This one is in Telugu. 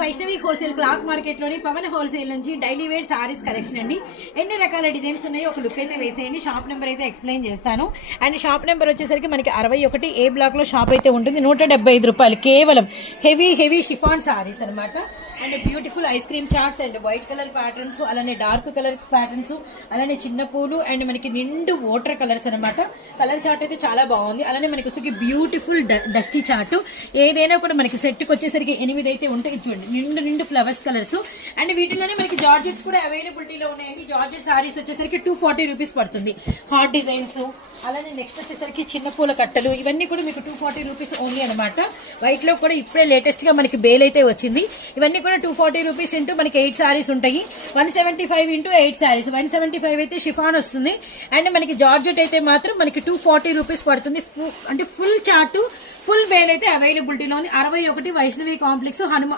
వైష్ణవి హోల్సేల్ క్లాత్ మార్కెట్ లోని పవన్ హోల్సేల్ నుంచి డైలీ వేర్ సారీస్ కలెక్షన్ అండి. ఎన్ని రకాల డిజైన్స్ ఉన్నాయో ఒక లుక్ అయితే వేసేయండి. షాప్ నెంబర్ అయితే ఎక్స్ప్లెయిన్ చేస్తాను. అండ్ షాప్ నెంబర్ వచ్చేసరికి మనకి 61 ఏ బ్లాక్ లో షాప్ అయితే ఉంటుంది. 175 రూపాయలు కేవలం. హెవీ షిఫాన్ సారీస్ అనమాట. And beautiful eyes cream charts and white colour patterns, అలానే డార్క్ కలర్ ప్యాటర్న్స్, అలానే చిన్న పూలు అండ్ మనకి నిండు వాటర్ కలర్స్ అనమాట. కలర్ చార్ట్ అయితే చాలా బాగుంది. అలానే మనకి వచ్చేసరికి బ్యూటిఫుల్ డస్టీ చార్ట్. ఏదైనా కూడా మనకి సెట్ కి వచ్చేసరికి 8 అయితే ఉంటాయి. చూడండి నిండు ఫ్లవర్స్ కలర్స్. అండ్ వీటిలోనే మనకి జార్జెట్స్ కూడా అవైలబిలిటీలో ఉన్నాయండి. జార్జెట్ సారీస్ వచ్చేసరికి 240 రూపీస్ పడుతుంది. హార్ట్ డిజైన్స్, అలానే నెక్స్ట్ వచ్చేసరికి చిన్న పూల కట్టలు, ఇవన్నీ కూడా మీకు 240 రూపీస్ ఓన్లీ అనమాట. వైట్ లో కూడా ఇప్పుడే లేటెస్ట్ గా మనకి బేల్ అయితే వచ్చింది. ఇవన్నీ కూడా 240 రూపీస్ ఇంటూ మనకి 8 సారీస్ ఉంటాయి. 175 ఇంటూ 8 సారీస్, 175 అయితే షిఫాన్ వస్తుంది. అండ్ మనకి జార్జెట్ అయితే మాత్రం మనకి 240 రూపీస్ పడుతుంది. అంటే ఫుల్ చార్ట్, ఫుల్ బేల్ అయితే అవైలబిలిటీలో ఉంది. 61 వైష్ణవి కాంప్లెక్స్, హనుమ